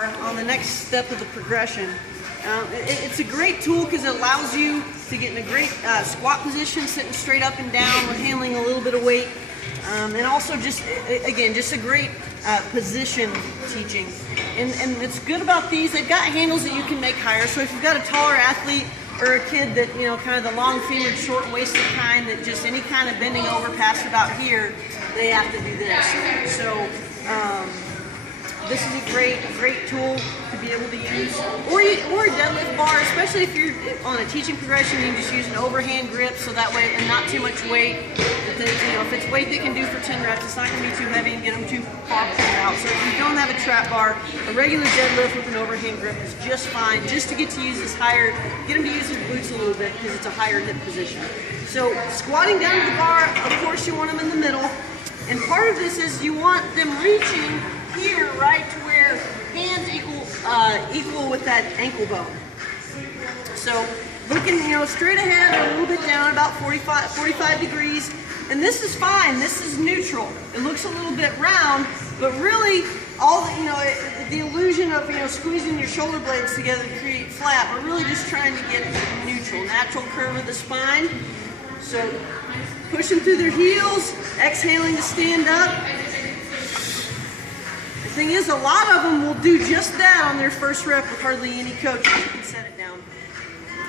On the next step of the progression. It's a great tool because it allows you to get in a great squat position, sitting straight up and down with handling a little bit of weight, and also just a great position teaching. And it's good about these, they've got handles that you can make higher, so if you've got a taller athlete or a kid that, you know, kind of the long-fingered, short-waisted kind that just any kind of bending over past about here, they have to do this. So this is a great tool to be able to use, or a deadlift bar, especially if you're on a teaching progression. You can just use an overhand grip, so that way, and not too much weight. If it's weight they can do for 10 reps, it's not going to be too heavy and get them too far out. So if you don't have a trap bar, a regular deadlift with an overhand grip is just fine, just to get to use this higher, get them to use their glutes a little bit because it's a higher hip position. So squatting down to the bar, of course you want them in the middle, and part of this is you want them reaching here, right to where hands equal with that ankle bone. So looking, straight ahead or a little bit down, about 45 degrees. And this is fine. This is neutral. It looks a little bit round, but really all the illusion of squeezing your shoulder blades together to create flat. We're really just trying to get neutral, natural curve of the spine. So pushing through their heels, exhaling to stand up. The thing is, a lot of them will do just that on their first rep with hardly any coaching. You can set it down.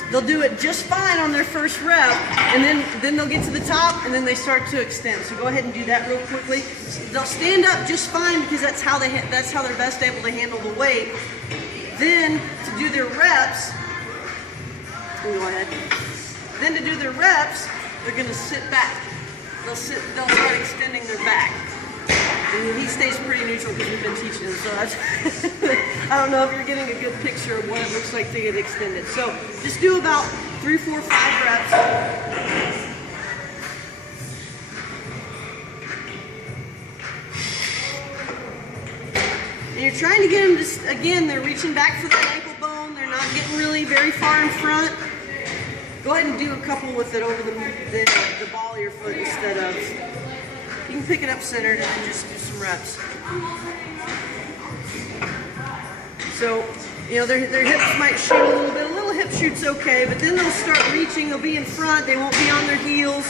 They'll do it just fine on their first rep, and then they'll get to the top, and then they start to extend. So go ahead and do that real quickly. They'll stand up just fine because that's how they're best able to handle the weight. Then to do their reps, go ahead. Then to do their reps, they're going to sit back. They'll start extending their back. And he stays pretty neutral because we've been teaching him, so I don't know if you're getting a good picture of what it looks like to get extended. So just do about 3, 4, 5 reps. And you're trying to get them to, again, they're reaching back for that ankle bone. They're not getting really very far in front. Go ahead and do a couple with it over the ball of your foot instead of... You can pick it up centered and then just do some reps. So, their hips might shoot a little bit. A little hip shoot's okay, but then they'll start reaching. They'll be in front. They won't be on their heels.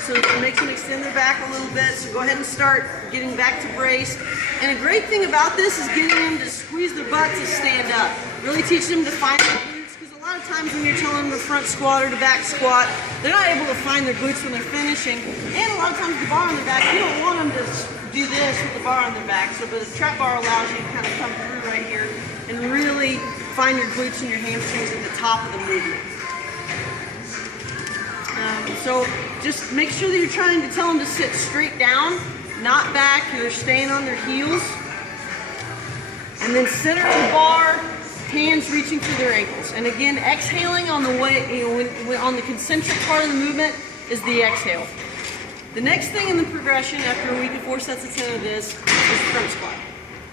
So it makes them extend their back a little bit. So go ahead and start getting back to braced. And a great thing about this is getting them to squeeze their butt to stand up. Really teaching them to find their glutes, because a lot of times when you're telling them to front squat or to back squat, they're not able to find their glutes when they're finishing. And a lot of times the bar on their back, you don't want them to do this with the bar on their back. So but the trap bar allows you to kind of come through right here and really find your glutes and your hamstrings at the top of the movement. So just make sure that you're trying to tell them to sit straight down, not back. They're staying on their heels. And then center the bar, hands reaching through their ankles. And again, exhaling on the way, on the concentric part of the movement is the exhale. The next thing in the progression after a week of 4 sets of 10 of this is front squat.